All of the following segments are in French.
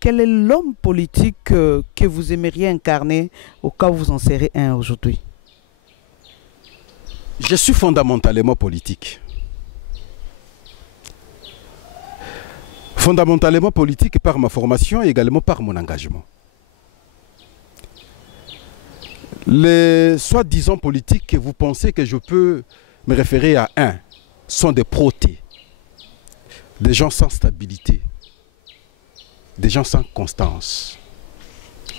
quel est l'homme politique que vous aimeriez incarner au cas où vous en serez un aujourd'hui? Je suis fondamentalement politique. Fondamentalement politique par ma formation et également par mon engagement. Les soi-disant politiques que vous pensez que je peux me référer à un sont des protés, des gens sans stabilité, des gens sans constance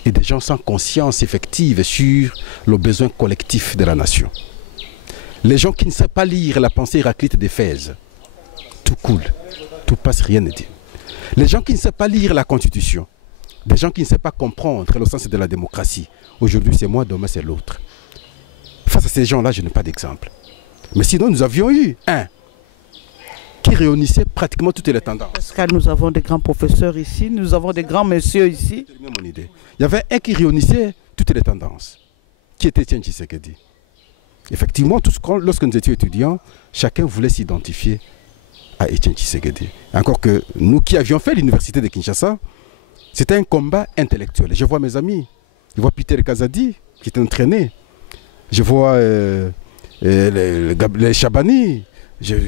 et des gens sans conscience effective sur le besoin collectif de la nation. Les gens qui ne savent pas lire la pensée héraclite d'Éphèse, tout coule, tout passe, rien n'est dit. Les gens qui ne savent pas lire la Constitution, des gens qui ne savent pas comprendre le sens de la démocratie. Aujourd'hui c'est moi, demain c'est l'autre. Face à ces gens-là, je n'ai pas d'exemple. Mais sinon, nous avions eu un qui réunissait pratiquement toutes les tendances. Parce que nous avons des grands professeurs ici, nous avons des grands messieurs ici. Mon idée. Il y avait un qui réunissait toutes les tendances, qui était Etienne Tshisekedi. Effectivement, lorsque nous étions étudiants, chacun voulait s'identifier à Etienne Tshisekedi. Encore que nous qui avions fait l'université de Kinshasa, c'était un combat intellectuel. Je vois mes amis, je vois Peter Kazadi qui était entraîné, je vois les Chabani,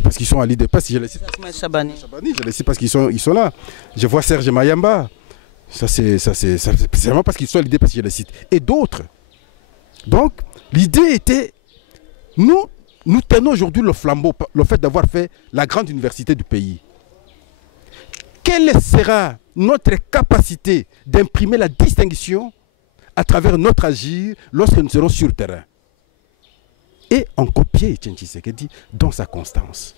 parce qu'ils sont à l'IDPS, je les cite. Chabani, je les cite parce qu'ils sont là. Je vois Serge Mayamba, c'est vraiment parce qu'ils sont à l'IDPS, je les cite. Et d'autres. Donc, l'idée était, nous tenons aujourd'hui le flambeau, le fait d'avoir fait la grande université du pays. Quelle sera notre capacité d'imprimer la distinction à travers notre agir lorsque nous serons sur le terrain? Et on copiait Etienne Tshisekedi dans sa constance.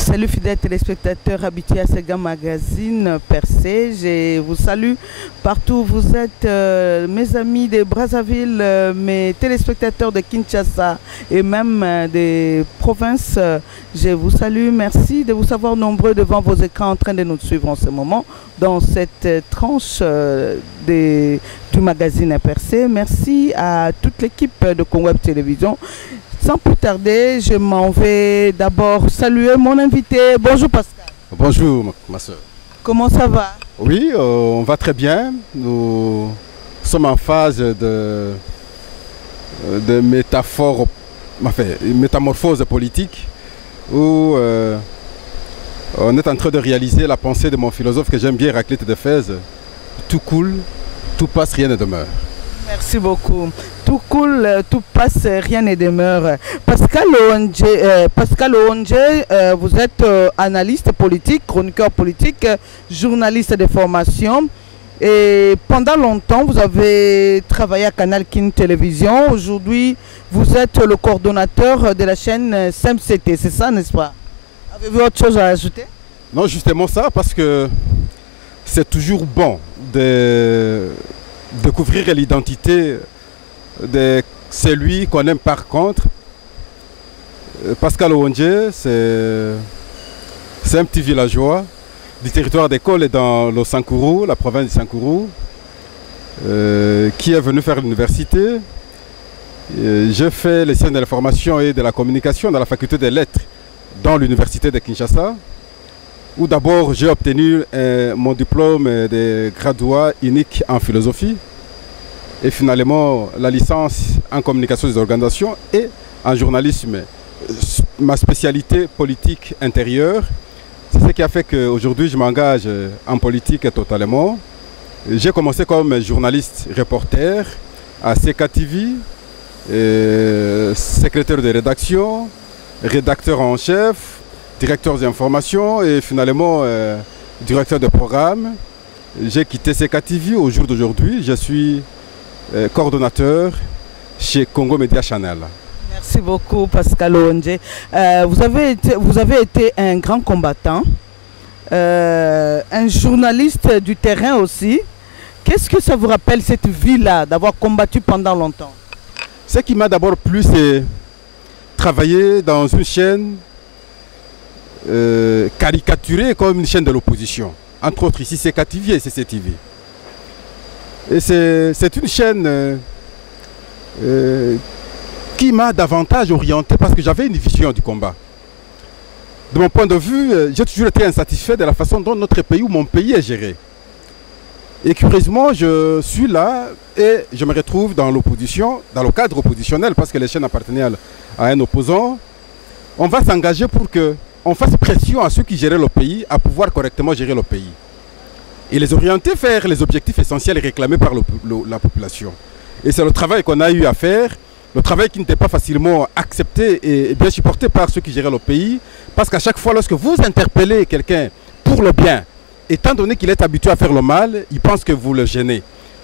Salut fidèles téléspectateurs habitués à Sega Magazine Percé, je vous salue partout où vous êtes, mes amis de Brazzaville, mes téléspectateurs de Kinshasa et même des provinces, je vous salue, merci de vous savoir nombreux devant vos écrans en train de nous suivre en ce moment dans cette tranche du magazine Percé. Merci à toute l'équipe de Conweb Télévision. Sans plus tarder, je m'en vais d'abord saluer mon invité. Bonjour Pascal. Bonjour ma soeur. Comment ça va? Oui, on va très bien. Nous sommes en phase de métaphore, enfin, métamorphose politique où on est en train de réaliser la pensée de mon philosophe que j'aime bien, Héraclite d'Éphèse. Tout coule, tout passe, rien ne demeure. Merci beaucoup. Tout coule, tout passe, rien ne demeure. Pascal Oonje, vous êtes analyste politique, chroniqueur politique, journaliste de formation. Et pendant longtemps, vous avez travaillé à Canal King Télévision. Aujourd'hui, vous êtes le coordonnateur de la chaîne SMCT. C'est ça, n'est-ce pas? Avez-vous autre chose à ajouter? Non, justement ça, parce que c'est toujours bon de découvrir l'identité de celui qu'on aime. Par contre, Pascal Oonje, c'est un petit villageois du territoire d'école et dans le Sankourou, la province du Sankourou, qui est venu faire l'université. J'ai fait les sciences de l'information et de la communication dans la faculté des lettres dans l'université de Kinshasa, où d'abord j'ai obtenu mon diplôme de graduat unique en philosophie et finalement la licence en communication des organisations et en journalisme, ma spécialité politique intérieure. C'est ce qui a fait qu'aujourd'hui je m'engage en politique totalement. J'ai commencé comme journaliste reporter à CKTV, secrétaire de rédaction, rédacteur en chef, directeur d'information et finalement directeur de programme. J'ai quitté CKTV au jour d'aujourd'hui. Je suis coordonnateur chez Congo Media Channel. Merci beaucoup, Pascal Onje. Vous avez été un grand combattant, un journaliste du terrain aussi. Qu'est-ce que ça vous rappelle, cette vie-là, d'avoir combattu pendant longtemps? Ce qui m'a d'abord plu, c'est travailler dans une chaîne caricaturée comme une chaîne de l'opposition. Entre autres, ici, c'est CKTV et CCTV. Et c'est une chaîne qui m'a davantage orienté parce que j'avais une vision du combat. De mon point de vue, j'ai toujours été insatisfait de la façon dont notre pays ou mon pays est géré. Et curieusement, je suis là et je me retrouve dans l'opposition, dans le cadre oppositionnel, parce que les chaînes appartenaient à un opposant. On va s'engager pour qu'on fasse pression à ceux qui géraient le pays à pouvoir correctement gérer le pays. Et les orienter vers les objectifs essentiels réclamés par la population. Et c'est le travail qu'on a eu à faire, le travail qui n'était pas facilement accepté et bien supporté par ceux qui géraient le pays, parce qu'à chaque fois, lorsque vous interpellez quelqu'un pour le bien, étant donné qu'il est habitué à faire le mal, il pense que vous le gênez.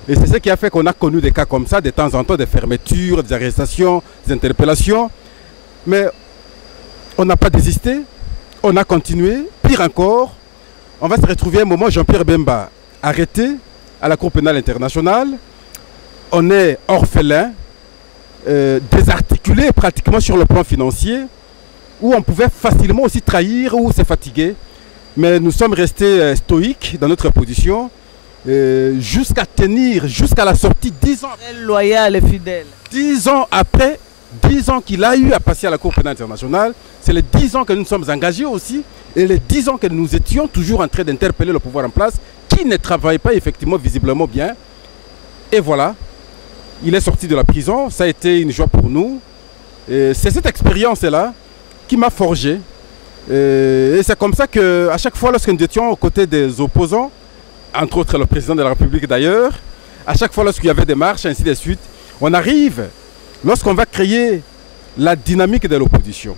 Et c'est ce qui a fait qu'on a connu des cas comme ça, de temps en temps, des fermetures, des arrestations, des interpellations. Mais on n'a pas désisté, on a continué. Pire encore, on va se retrouver à un moment, Jean-Pierre Bemba, arrêté à la Cour pénale internationale. On est orphelin, désarticulé pratiquement sur le plan financier, où on pouvait facilement aussi trahir ou se fatiguer. Mais nous sommes restés stoïques dans notre position jusqu'à tenir, jusqu'à la sortie, 10 ans. Loyal et fidèle. 10 ans après, 10 ans qu'il a eu à passer à la Cour pénale internationale, c'est les 10 ans que nous nous sommes engagés aussi, et les 10 ans que nous étions toujours en train d'interpeller le pouvoir en place, qui ne travaille pas effectivement visiblement bien. Et voilà, il est sorti de la prison, ça a été une joie pour nous. C'est cette expérience-là qui m'a forgé. Et c'est comme ça qu'à chaque fois, lorsque nous étions aux côtés des opposants, entre autres le président de la République d'ailleurs, à chaque fois lorsqu'il y avait des marches, ainsi de suite, on arrive, lorsqu'on va créer la dynamique de l'opposition.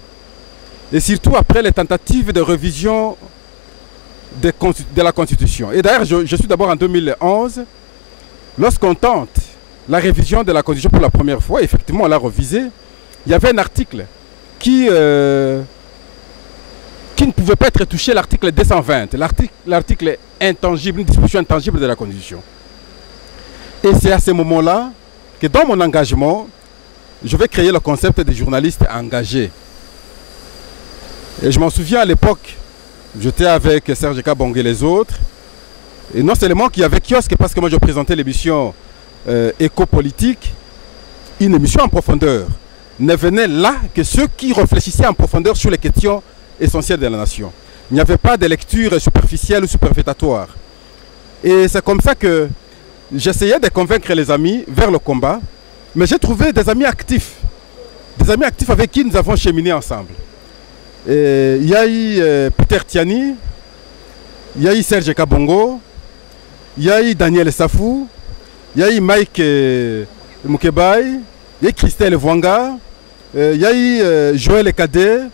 Et surtout après les tentatives de révision de la Constitution. Et d'ailleurs, je suis d'abord en 2011, lorsqu'on tente la révision de la Constitution pour la première fois, effectivement on l'a revisée, il y avait un article qui ne pouvait pas être touché, l'article 220, l'article intangible, une disposition intangible de la Constitution. Et c'est à ce moment-là que dans mon engagement, je vais créer le concept des journalistes engagés. Et je m'en souviens à l'époque, j'étais avec Serge Kabongue et les autres, et non seulement qu'il y avait kiosque, parce que moi je présentais l'émission éco-politique, une émission en profondeur. Ne venaient là que ceux qui réfléchissaient en profondeur sur les questions essentielles de la nation. Il n'y avait pas de lecture superficielle ou superfétatoire. Et c'est comme ça que j'essayais de convaincre les amis vers le combat, mais j'ai trouvé des amis actifs avec qui nous avons cheminé ensemble. Il y a eu Peter Tiani, il y a eu Serge Kabongo, il y a eu Daniel Safou, il y a eu Mike Mukebai, il y a eu Christelle Vwanga, il y a eu Joël Ekade,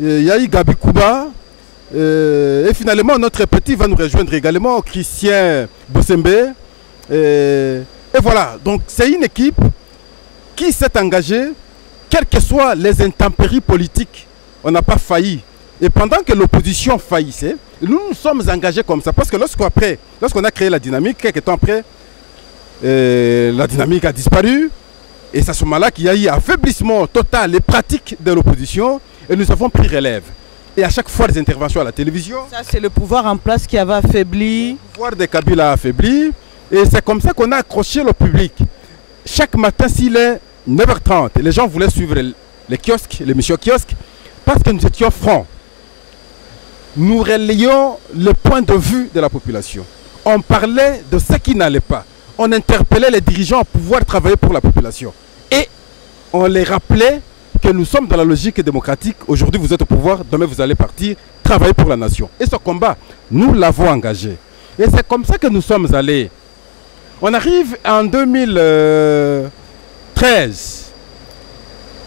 il y a eu Gabi Kouba, et finalement notre petit va nous rejoindre également, Christian Bossembe. Et voilà, donc c'est une équipe qui s'est engagée, quelles que soient les intempéries politiques, on n'a pas failli. Et pendant que l'opposition faillissait, nous nous sommes engagés comme ça. Parce que lorsqu'on a créé la dynamique, quelques temps après, la dynamique a disparu. Et c'est à ce moment-là qu'il y a eu affaiblissement total et pratique de l'opposition. Et nous avons pris relève. Et à chaque fois, des interventions à la télévision. Ça, c'est le pouvoir en place qui avait affaibli. Le pouvoir de Kabila a affaibli. Et c'est comme ça qu'on a accroché le public. Chaque matin, s'il est 9h30, les gens voulaient suivre les kiosques, l'émission kiosque, parce que nous étions francs. Nous relions le point de vue de la population. On parlait de ce qui n'allait pas. On interpellait les dirigeants à pouvoir travailler pour la population. Et on les rappelait que nous sommes dans la logique démocratique. Aujourd'hui, vous êtes au pouvoir, demain, vous allez partir travailler pour la nation. Et ce combat, nous l'avons engagé. Et c'est comme ça que nous sommes allés. On arrive en 2013.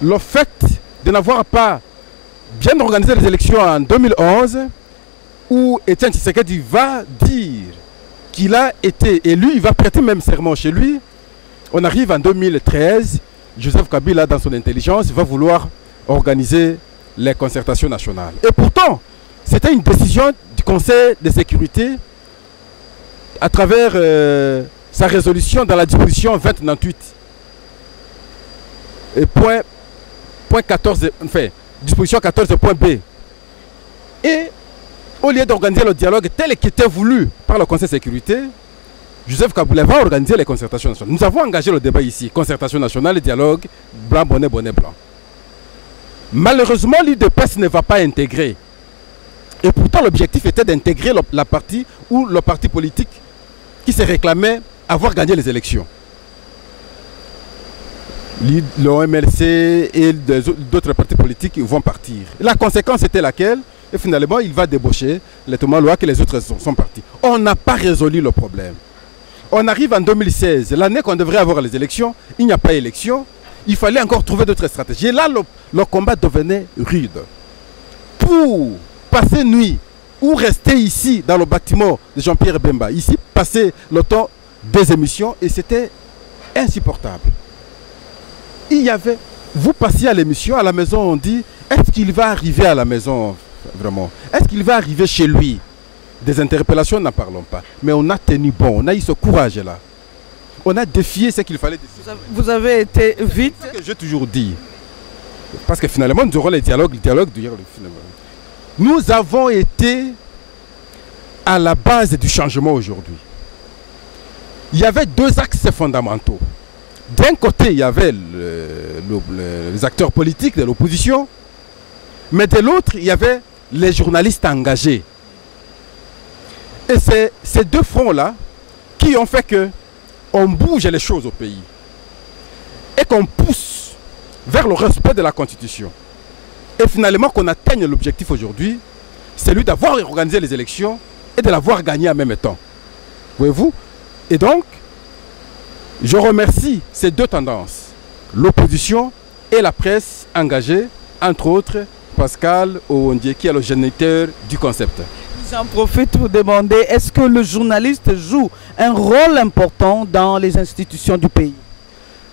Le fait de n'avoir pas bien organisé les élections en 2011 où Étienne Tshisekedi va dire qu'il a été élu, il va prêter même serment chez lui. On arrive en 2013, Joseph Kabila, dans son intelligence, va vouloir organiser les concertations nationales. Et pourtant, c'était une décision du Conseil de sécurité à travers sa résolution dans la disposition 2098. Et point 14, enfin, disposition 14.b. Et au lieu d'organiser le dialogue tel qu'il était voulu par le Conseil de sécurité, Joseph Kabila va organiser les concertations nationales. Nous avons engagé le débat ici, concertation nationale, dialogue, blanc, bonnet, blanc. Malheureusement, l'UDPS ne va pas intégrer. Et pourtant, l'objectif était d'intégrer la partie ou le parti politique qui se réclamait avoir gagné les élections. L'OMLC et d'autres partis politiques vont partir. La conséquence était laquelle? Et finalement, il va débaucher les Thomas Loa que les autres sont partis. On n'a pas résolu le problème. On arrive en 2016, l'année qu'on devrait avoir les élections, il n'y a pas élection. Il fallait encore trouver d'autres stratégies. Et là, le combat devenait rude. Pour passer nuit ou rester ici dans le bâtiment de Jean-Pierre Bemba, ici, passer le temps des émissions, et c'était insupportable. Il y avait, vous passiez à l'émission, à la maison, on dit, est-ce qu'il va arriver à la maison, vraiment? Est-ce qu'il va arriver chez lui? Des interpellations, n'en parlons pas. Mais on a tenu bon, on a eu ce courage-là. On a défié ce qu'il fallait défier. Vous avez été vite. C'est ce que j'ai toujours dit. Parce que finalement, nous aurons les dialogues d'hier. Nous avons été à la base du changement aujourd'hui. Il y avait deux axes fondamentaux. D'un côté, il y avait les acteurs politiques de l'opposition, mais de l'autre, il y avait les journalistes engagés. Et c'est ces deux fronts-là qui ont fait qu'on bouge les choses au pays et qu'on pousse vers le respect de la Constitution. Et finalement, qu'on atteigne l'objectif aujourd'hui, c'est celui d'avoir organisé les élections et de l'avoir gagné en même temps. Voyez-vous? Et donc, je remercie ces deux tendances, l'opposition et la presse engagée, entre autres Pascal Owondie, qui est le géniteur du concept. J'en profite pour demander, est-ce que le journaliste joue un rôle important dans les institutions du pays?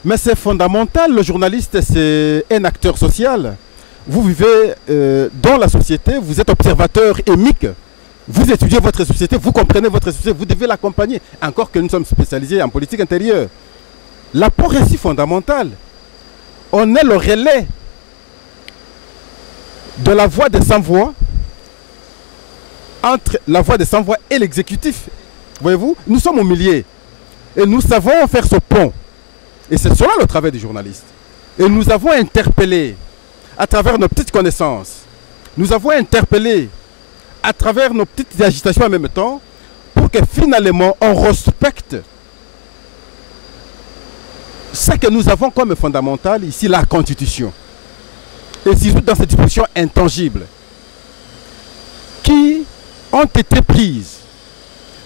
Mais c'est fondamental, le journaliste c'est un acteur social. Vous vivez dans la société, vous êtes observateur émique. Vous étudiez votre société, vous comprenez votre société, vous devez l'accompagner. Encore que nous sommes spécialisés en politique intérieure. L'apport est si fondamental. On est le relais de la voix des sans-voix entre la voix des sans-voix et l'exécutif. Voyez-vous, nous sommes au milieu. Et nous savons faire ce pont. Et c'est cela le travail des journalistes. Et nous avons interpellé à travers nos petites connaissances. Nous avons interpellé à travers nos petites agitations en même temps pour que finalement on respecte ce que nous avons comme fondamental ici, la Constitution. Et surtout dans ces dispositions intangibles qui ont été prises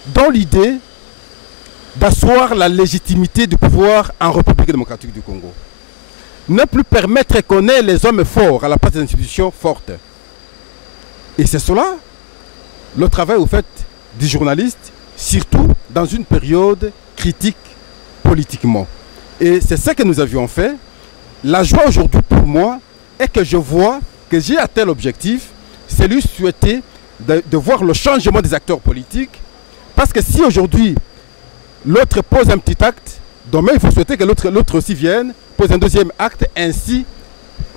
dans l'idée d'asseoir la légitimité du pouvoir en République démocratique du Congo. Ne plus permettre qu'on ait les hommes forts à la place des institutions fortes. Et c'est cela le travail au fait du journaliste, surtout dans une période critique politiquement. Et c'est ça que nous avions fait. La joie aujourd'hui pour moi est que je vois que j'ai atteint l'objectif, c'est lui souhaiter de voir le changement des acteurs politiques. Parce que si aujourd'hui l'autre pose un petit acte, demain il faut souhaiter que l'autre aussi vienne, pose un deuxième acte, ainsi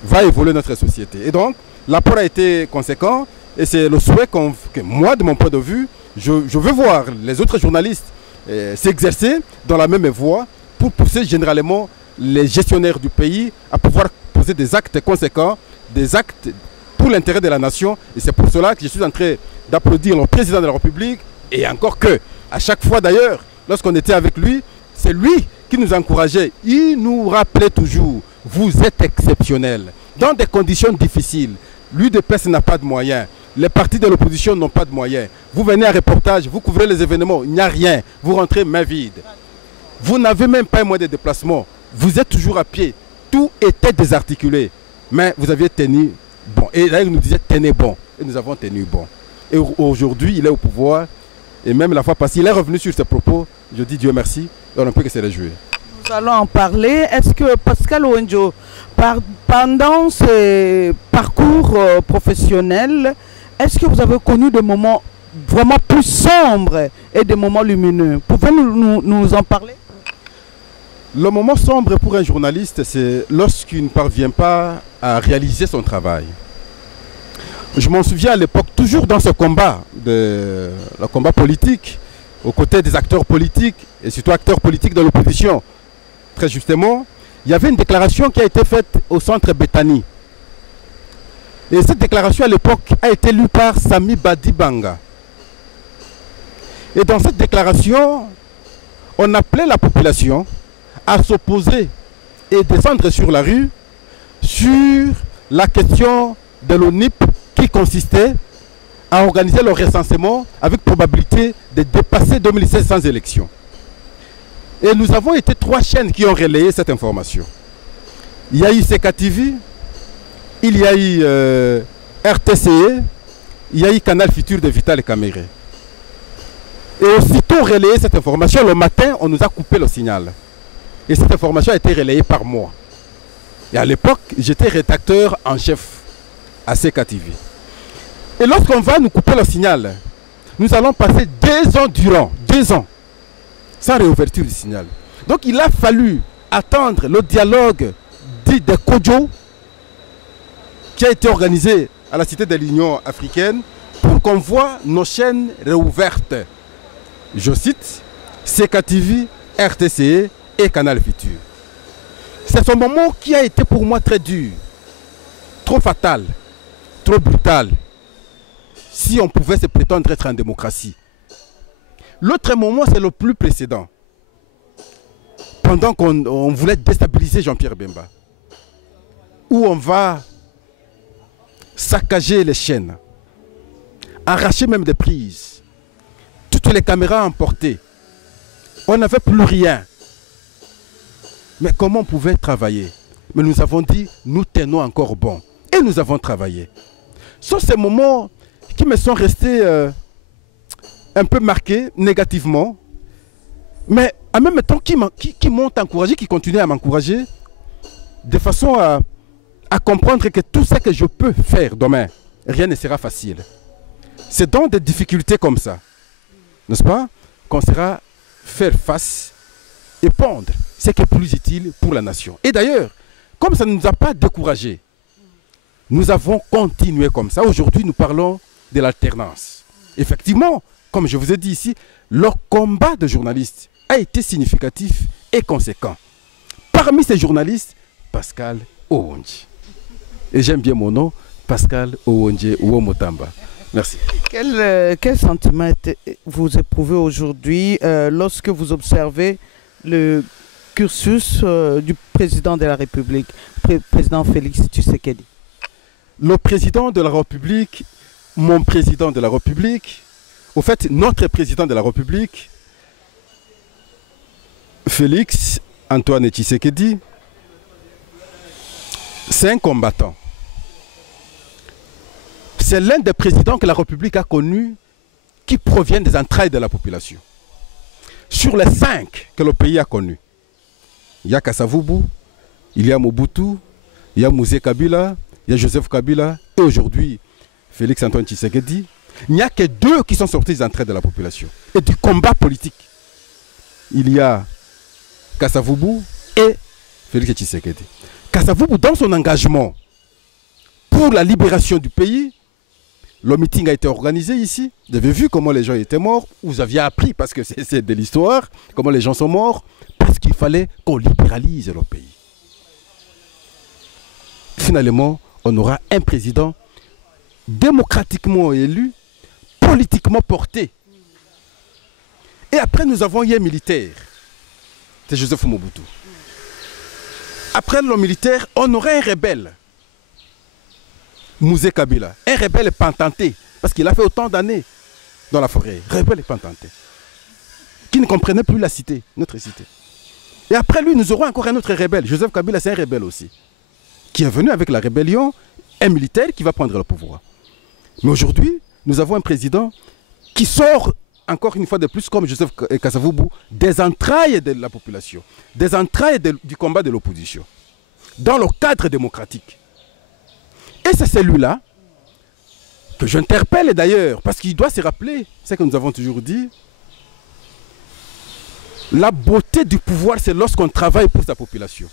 va évoluer notre société. Et donc l'apport a été conséquent et c'est le souhait que moi, de mon point de vue, je veux voir les autres journalistes s'exercer dans la même voie pour pousser généralement les gestionnaires du pays à pouvoir poser des actes conséquents, des actes pour l'intérêt de la nation. Et c'est pour cela que je suis en train d'applaudir le président de la République. Et encore que, à chaque fois d'ailleurs, lorsqu'on était avec lui, c'est lui qui nous encourageait. Il nous rappelait toujours, vous êtes exceptionnels. Dans des conditions difficiles, l'UDPS n'a pas de moyens. Les partis de l'opposition n'ont pas de moyens. Vous venez à reportage, vous couvrez les événements, il n'y a rien. Vous rentrez main vide. Vous n'avez même pas un moyen de déplacement. Vous êtes toujours à pied. Tout était désarticulé. Mais vous aviez tenu bon. Et là, il nous disait tenez bon. Et nous avons tenu bon. Et aujourd'hui, il est au pouvoir. Et même la fois passée, il est revenu sur ses propos. Je dis Dieu merci. Et on ne peut que se réjouir. Nous allons en parler. Est-ce que Pascal Owenjo, pendant ce parcours professionnel, est-ce que vous avez connu des moments vraiment plus sombres et des moments lumineux? Pouvez-vous nous en parler? Le moment sombre pour un journaliste, c'est lorsqu'il ne parvient pas à réaliser son travail. Je m'en souviens à l'époque, toujours dans ce combat, le combat politique, aux côtés des acteurs politiques, et surtout acteurs politiques de l'opposition. Très justement, il y avait une déclaration qui a été faite au centre Bethany. Et cette déclaration à l'époque a été lue par Sami Badibanga. Et dans cette déclaration, on appelait la population à s'opposer et descendre sur la rue sur la question de l'ONIP qui consistait à organiser le recensement avec probabilité de dépasser 2016 sans élection. Et nous avons été 3 chaînes qui ont relayé cette information. Il y a eu CKTV, il y a eu RTCE, il y a eu Canal Futur de Vital Caméré. Et aussitôt relayé cette information, le matin, on nous a coupé le signal. Et cette information a été relayée par moi. Et à l'époque, j'étais rédacteur en chef à CKTV. Et lorsqu'on va nous couper le signal, nous allons passer 2 ans durant, 2 ans, sans réouverture du signal. Donc il a fallu attendre le dialogue dit de Kodjo, qui a été organisé à la Cité de l'Union africaine, pour qu'on voit nos chaînes réouvertes. Je cite CKTV, RTCE et Canal Futur. C'est ce moment qui a été pour moi très dur, trop fatal, trop brutal, si on pouvait se prétendre être en démocratie. L'autre moment, c'est le plus précédent. Pendant qu'on voulait déstabiliser Jean-Pierre Bemba, où on va saccager les chaînes, arracher même des prises, toutes les caméras emportées. On n'avait plus rien. Mais comment on pouvait travailler? Mais nous avons dit, nous tenons encore bon. Et nous avons travaillé. Ce sont ces moments qui me sont restés un peu marqués négativement, mais en même temps qui m'ont encouragé, qui continuent à m'encourager, de façon à comprendre que tout ce que je peux faire demain, rien ne sera facile. C'est dans des difficultés comme ça, n'est-ce pas, qu'on sera faire face et pondre ce qui est plus utile pour la nation. Et d'ailleurs, comme ça ne nous a pas découragés, nous avons continué comme ça. Aujourd'hui, nous parlons de l'alternance. Effectivement, comme je vous ai dit ici, le combat de journalistes a été significatif et conséquent. Parmi ces journalistes, Pascal Owondje. Et j'aime bien mon nom, Pascal Owondje Ouomotamba. Merci. Quel sentiment vous éprouvez aujourd'hui lorsque vous observez le cursus du président de la République, président Félix Tshisekedi? Le président de la République, mon président de la République, au fait, notre président de la République, Félix Antoine Tshisekedi, c'est un combattant. C'est l'un des présidents que la République a connu qui proviennent des entrailles de la population. Sur les 5 que le pays a connus, il y a Kasavubu, il y a Mobutu, il y a Mouzé Kabila, il y a Joseph Kabila et aujourd'hui Félix Antoine Tshisekedi. Il n'y a que 2 qui sont sortis des entrailles de la population et du combat politique. Il y a Kasavubu et Félix Tshisekedi. Kasavubu, dans son engagement pour la libération du pays, le meeting a été organisé ici. Vous avez vu comment les gens étaient morts. Vous aviez appris, parce que c'est de l'histoire, comment les gens sont morts, parce qu'il fallait qu'on libéralise le pays. Finalement, on aura un président démocratiquement élu, politiquement porté. Et après, nous avons eu un militaire. C'est Joseph Mobutu. Après le militaire, on aurait un rebelle. Mouzé Kabila, un rebelle pantanté, parce qu'il a fait autant d'années dans la forêt, rebelle et pantanté, qui ne comprenait plus la cité, notre cité. Et après lui, nous aurons encore un autre rebelle, Joseph Kabila, c'est un rebelle aussi, qui est venu avec la rébellion, un militaire qui va prendre le pouvoir. Mais aujourd'hui, nous avons un président qui sort, encore une fois de plus, comme Joseph Kasavubu, des entrailles de la population, des entrailles du combat de l'opposition, dans le cadre démocratique. Et c'est celui-là que j'interpelle d'ailleurs, parce qu'il doit se rappeler ce que nous avons toujours dit. La beauté du pouvoir, c'est lorsqu'on travaille pour sa population.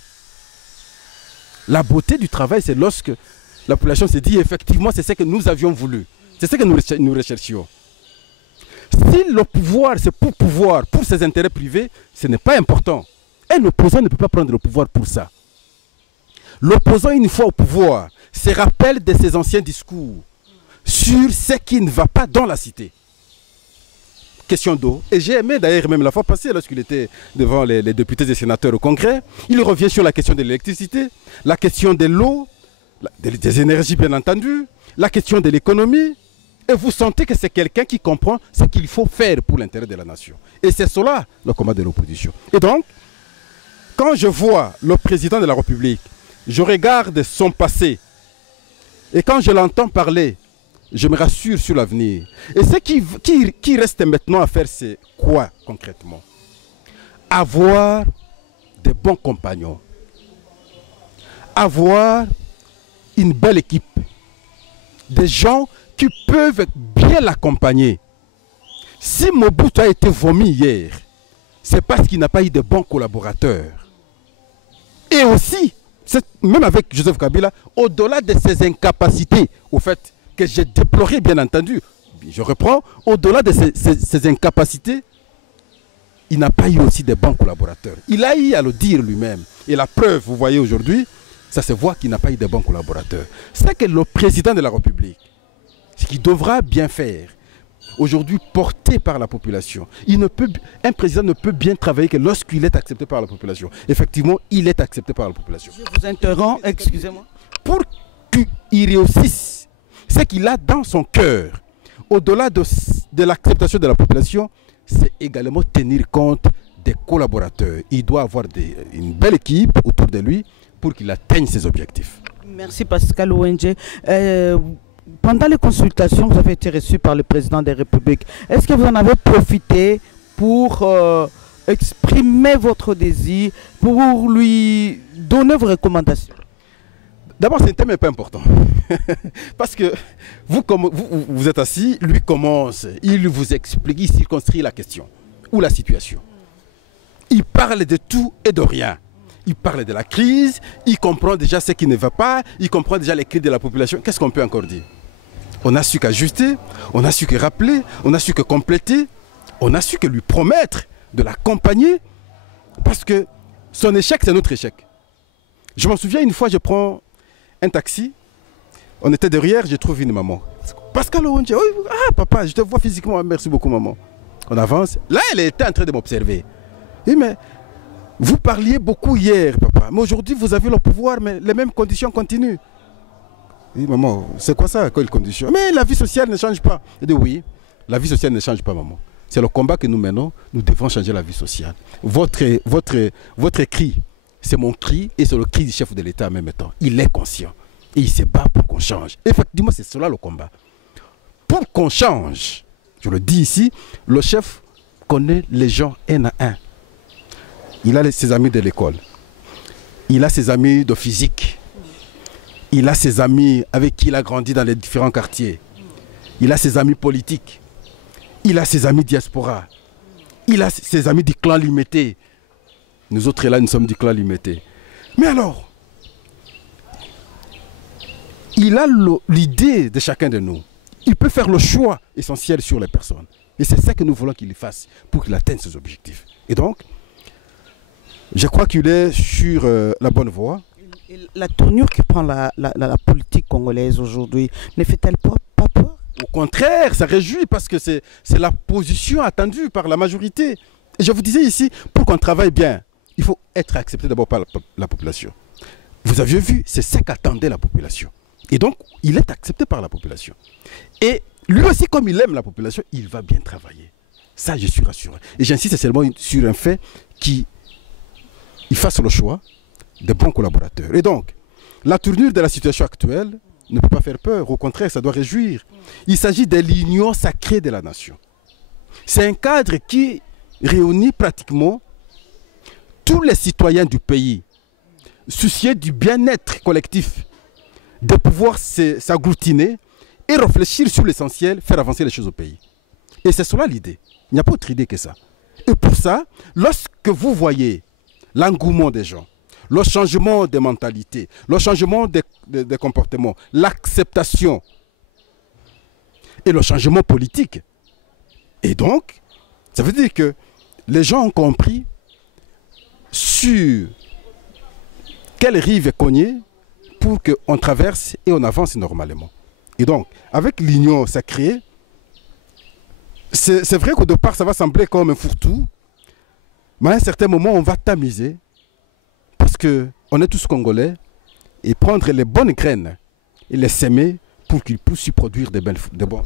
La beauté du travail, c'est lorsque la population se dit effectivement, c'est ce que nous avions voulu. C'est ce que nous recherchions. Si le pouvoir, c'est pour ses intérêts privés, ce n'est pas important. Un opposant ne peut pas prendre le pouvoir pour ça. L'opposant, une fois au pouvoir, se rappelle de ses anciens discours sur ce qui ne va pas dans la cité. Question d'eau. Et j'ai aimé d'ailleurs même la fois passée, lorsqu'il était devant les députés et sénateurs au Congrès, il revient sur la question de l'électricité, la question de l'eau, des énergies bien entendu, la question de l'économie. Et vous sentez que c'est quelqu'un qui comprend ce qu'il faut faire pour l'intérêt de la nation. Et c'est cela le combat de l'opposition. Et donc, quand je vois le président de la République, je regarde son passé, et quand je l'entends parler, je me rassure sur l'avenir. Et ce qui reste maintenant à faire, c'est quoi concrètement? Avoir de bons compagnons. Avoir une belle équipe. Des gens qui peuvent bien l'accompagner. Si Mobutu a été vomi hier, c'est parce qu'il n'a pas eu de bons collaborateurs. Et aussi, même avec Joseph Kabila, au-delà de ses incapacités, au fait, que j'ai déploré bien entendu, je reprends, au-delà de ses incapacités, il n'a pas eu aussi de bons collaborateurs. Il a eu à le dire lui-même. Et la preuve, vous voyez aujourd'hui, ça se voit qu'il n'a pas eu de bons collaborateurs. C'est que le président de la République, ce qu'il devra bien faire, aujourd'hui porté par la population, un président ne peut bien travailler que lorsqu'il est accepté par la population. Effectivement, il est accepté par la population. Je vous interromps, excusez-moi. Pour qu'il réussisse ce qu'il a dans son cœur, au-delà de l'acceptation de la population, c'est également tenir compte des collaborateurs. Il doit avoir une belle équipe autour de lui pour qu'il atteigne ses objectifs. Merci Pascal Ouendje. Pendant les consultations, vous avez été reçu par le président de la République. Est-ce que vous en avez profité pour exprimer votre désir, pour lui donner vos recommandations? D'abord, c'est un thème pas important. Parce que vous êtes assis, lui commence, il vous explique, il circonscrit la question ou la situation. Il parle de tout et de rien. Il parle de la crise, il comprend déjà ce qui ne va pas, il comprend déjà les cris de la population. Qu'est-ce qu'on peut encore dire? On a su qu'ajuster, on a su que rappeler, on a su que compléter, on a su que lui promettre de l'accompagner. Parce que son échec, c'est notre échec. Je m'en souviens, une fois, je prends un taxi, on était derrière, je trouve une maman. Pascal Ouendje, oh, ah papa, je te vois physiquement, merci beaucoup maman. On avance. Là, elle était en train de m'observer. Oui, mais vous parliez beaucoup hier, papa, mais aujourd'hui vous avez le pouvoir, mais les mêmes conditions continuent. Oui, maman, c'est quoi ça, quelles conditions? Mais la vie sociale ne change pas. Elle dit oui, la vie sociale ne change pas, maman. C'est le combat que nous menons, nous devons changer la vie sociale. Votre cri, c'est mon cri et c'est le cri du chef de l'État en même temps. Il est conscient et il se bat pour qu'on change. Effectivement, c'est cela le combat. Pour qu'on change, je le dis ici, le chef connaît les gens un à un. Il a ses amis de l'école. Il a ses amis de physique. Il a ses amis avec qui il a grandi dans les différents quartiers. Il a ses amis politiques. Il a ses amis diaspora. Il a ses amis du clan limité. Nous autres là, nous sommes du clan limité. Mais alors, il a l'idée de chacun de nous. Il peut faire le choix essentiel sur les personnes. Et c'est ça que nous voulons qu'il fasse pour qu'il atteigne ses objectifs. Et donc, je crois qu'il est sur la bonne voie. Et la tournure que prend la politique congolaise aujourd'hui ne fait-elle pas peur? Au contraire, ça réjouit parce que c'est la position attendue par la majorité. Et je vous disais ici, pour qu'on travaille bien, il faut être accepté d'abord par la population. Vous aviez vu, c'est ce qu'attendait la population. Et donc, il est accepté par la population. Et lui aussi, comme il aime la population, il va bien travailler. Ça, je suis rassuré. Et j'insiste seulement sur un fait qu'il fasse le choix de bons collaborateurs. Et donc, la tournure de la situation actuelle, ne peut pas faire peur. Au contraire, ça doit réjouir. Il s'agit de l'union sacrée de la nation. C'est un cadre qui réunit pratiquement tous les citoyens du pays, soucieux du bien-être collectif, de pouvoir s'agglutiner et réfléchir sur l'essentiel, faire avancer les choses au pays. Et c'est cela l'idée. Il n'y a pas autre idée que ça. Et pour ça, lorsque vous voyez l'engouement des gens, le changement des mentalités, le changement des comportements, l'acceptation et le changement politique, et donc, ça veut dire que les gens ont compris sur quelle rive cogner pour qu'on traverse et on avance normalement. Et donc, avec l'union sacrée, c'est vrai qu'au départ, ça va sembler comme un fourre-tout, mais à un certain moment, on va tamiser, parce qu'on est tous Congolais, et prendre les bonnes graines et les s'aimer pour qu'ils puissent produire de bons.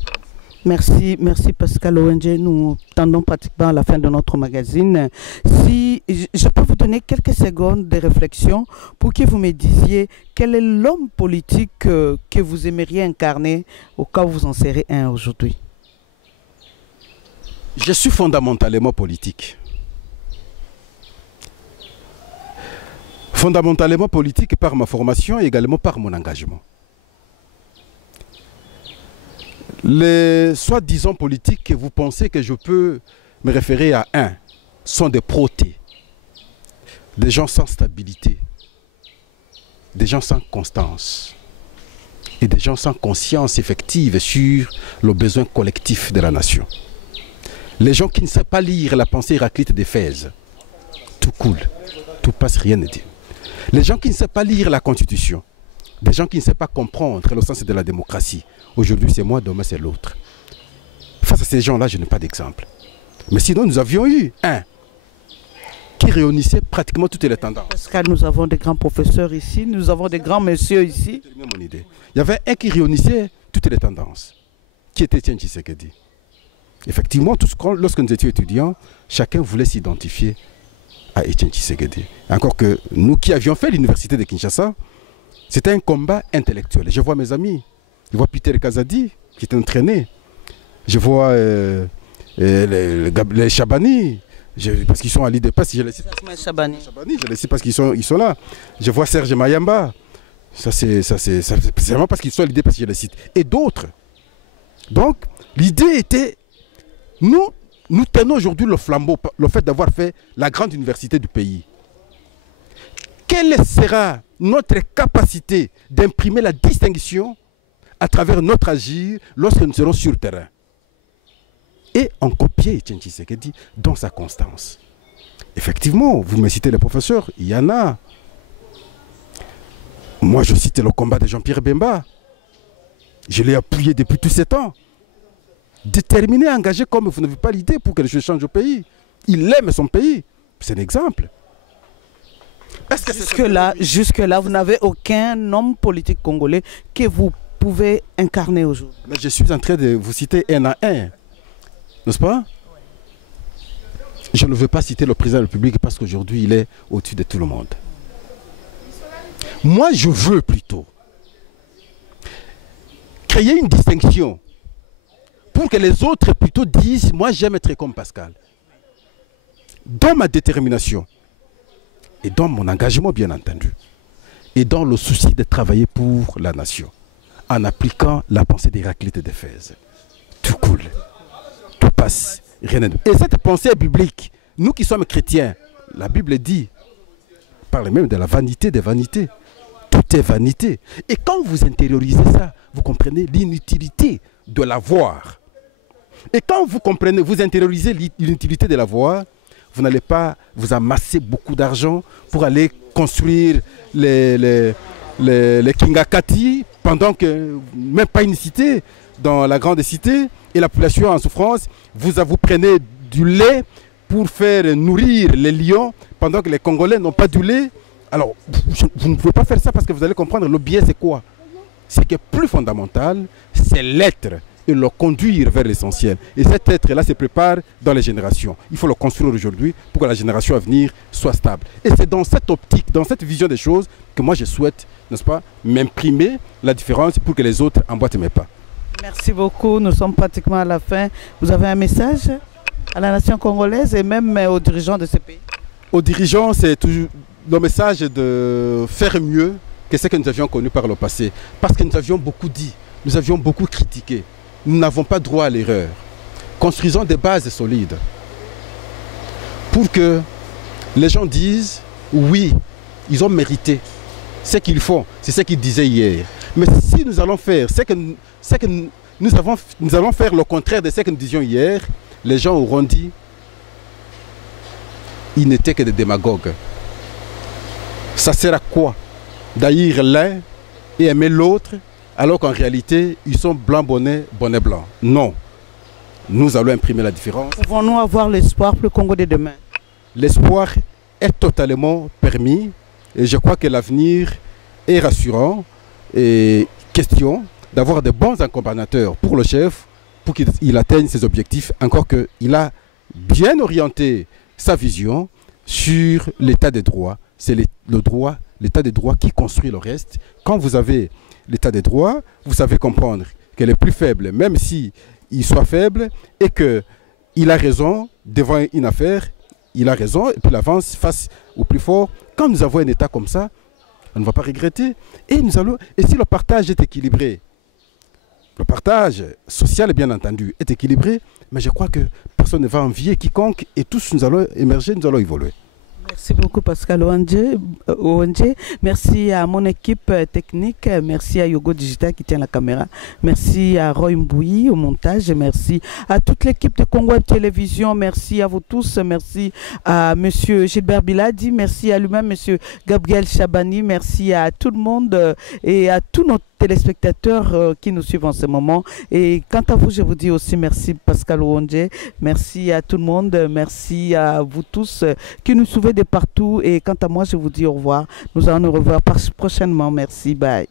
Merci, merci Pascal ONG. Nous tendons pratiquement à la fin de notre magazine. Si je peux vous donner quelques secondes de réflexion pour que vous me disiez quel est l'homme politique que vous aimeriez incarner au cas où vous en serez un aujourd'hui. Je suis fondamentalement politique. Fondamentalement politique par ma formation et également par mon engagement. Les soi-disant politiques que vous pensez que je peux me référer à un sont des protés, des gens sans stabilité, des gens sans constance et des gens sans conscience effective sur le besoin collectif de la nation. Les gens qui ne savent pas lire la pensée héraclite d'Éphèse, tout coule, tout passe, rien n'est dit. Les gens qui ne savent pas lire la Constitution, des gens qui ne savent pas comprendre le sens de la démocratie. Aujourd'hui c'est moi, demain c'est l'autre. Face à ces gens-là, je n'ai pas d'exemple. Mais sinon, nous avions eu un qui réunissait pratiquement toutes les tendances. Parce que nous avons des grands professeurs ici, nous avons des grands messieurs ici. Mon idée. Il y avait un qui réunissait toutes les tendances, qui était Etienne Tshisekedi. Effectivement, lorsque nous étions étudiants, chacun voulait s'identifier à Etienne Tshisekedi. Encore que nous qui avions fait l'université de Kinshasa, c'était un combat intellectuel. Je vois mes amis, je vois Peter Kazadi qui est entraîné, je vois les Chabani, parce qu'ils sont à l'IDPS, je les cite. Chabani, je les cite parce qu'ils sont là. Je vois Serge Mayamba, c'est vraiment parce qu'ils sont à l'IDPS que je les cite. Et d'autres. Donc, l'idée était, nous tenons aujourd'hui le flambeau, le fait d'avoir fait la grande université du pays. Quelle sera notre capacité d'imprimer la distinction à travers notre agir lorsque nous serons sur le terrain? Et on copiait Etienne Tshisekedi dans sa constance. Effectivement, vous me citez les professeurs, il y en a. Moi, je cite le combat de Jean-Pierre Bemba. Je l'ai appuyé depuis tous ces temps. Déterminé, engagé comme vous n'avez pas l'idée pour que les choses changent au pays. Il aime son pays. C'est un exemple. Jusque-là, vous n'avez aucun homme politique congolais que vous pouvez incarner aujourd'hui. Mais je suis en train de vous citer un à un. N'est-ce pas? Je ne veux pas citer le président de la République parce qu'aujourd'hui, il est au-dessus de tout le monde. Moi, je veux plutôt créer une distinction pour que les autres plutôt disent, moi j'aime être comme Pascal. Dans ma détermination et dans mon engagement bien entendu, et dans le souci de travailler pour la nation, en appliquant la pensée d'Héraclite d'Éphèse. Tout coule, tout passe, rien n'est. Et cette pensée biblique, nous qui sommes chrétiens, la Bible dit, parle même de la vanité des vanités. Tout est vanité. Et quand vous intériorisez ça, vous comprenez l'inutilité de l'avoir. Et quand vous comprenez, vous intériorisez l'inutilité de l'avoir, vous n'allez pas vous amasser beaucoup d'argent pour aller construire les Kingakati pendant que même pas une cité dans la grande cité et la population en souffrance, vous prenez du lait pour faire nourrir les lions pendant que les Congolais n'ont pas du lait. Alors, vous ne pouvez pas faire ça parce que vous allez comprendre le biais c'est quoi. C'est que plus fondamental, c'est l'être et le conduire vers l'essentiel. Et cet être-là se prépare dans les générations. Il faut le construire aujourd'hui pour que la génération à venir soit stable. Et c'est dans cette optique, dans cette vision des choses que moi je souhaite, n'est-ce pas, m'imprimer la différence pour que les autres emboîtent mes pas. Merci beaucoup, nous sommes pratiquement à la fin. Vous avez un message à la nation congolaise et même aux dirigeants de ce pays? Aux dirigeants, c'est toujours le message de faire mieux que ce que nous avions connu par le passé. Parce que nous avions beaucoup dit, nous avions beaucoup critiqué. Nous n'avons pas droit à l'erreur. Construisons des bases solides pour que les gens disent oui, ils ont mérité ce qu'ils font. C'est ce qu'ils disaient hier. Mais si nous allons faire nous allons faire le contraire de ce que nous disions hier, les gens auront dit ils n'étaient que des démagogues. Ça sert à quoi d'haïr l'un et aimer l'autre alors qu'en réalité, ils sont blanc bonnet, bonnet blanc? Non. Nous allons imprimer la différence. Pouvons-nous avoir l'espoir pour le Congo de demain? L'espoir est totalement permis et je crois que l'avenir est rassurant et question d'avoir de bons accompagnateurs pour le chef pour qu'il atteigne ses objectifs, encore qu'il a bien orienté sa vision sur l'état des droits. C'est l'état des droits qui construit le reste. Quand vous avez l'état des droits, vous savez comprendre que les plus faibles, même s'il soit faible et qu'il a raison devant une affaire, il a raison et puis il avance face au plus fort. Quand nous avons un état comme ça, on ne va pas regretter. Et si le partage est équilibré, le partage social, bien entendu, est équilibré, mais je crois que personne ne va envier quiconque et tous nous allons émerger, nous allons évoluer. Merci beaucoup Pascal ONG. Merci à mon équipe technique. Merci à Yogo Digital qui tient la caméra. Merci à Roy Mbouyi au montage. Merci à toute l'équipe de Congo Web Télévision. Merci à vous tous. Merci à monsieur Gilbert Biladi. Merci à lui-même, monsieur Gabriel Chabani. Merci à tout le monde et à tous nos téléspectateurs qui nous suivent en ce moment. Et quant à vous, je vous dis aussi merci Pascal ONG. Merci à tout le monde. Merci à vous tous qui nous suivez de partout. Et quant à moi, je vous dis au revoir. Nous allons nous revoir prochainement. Merci. Bye.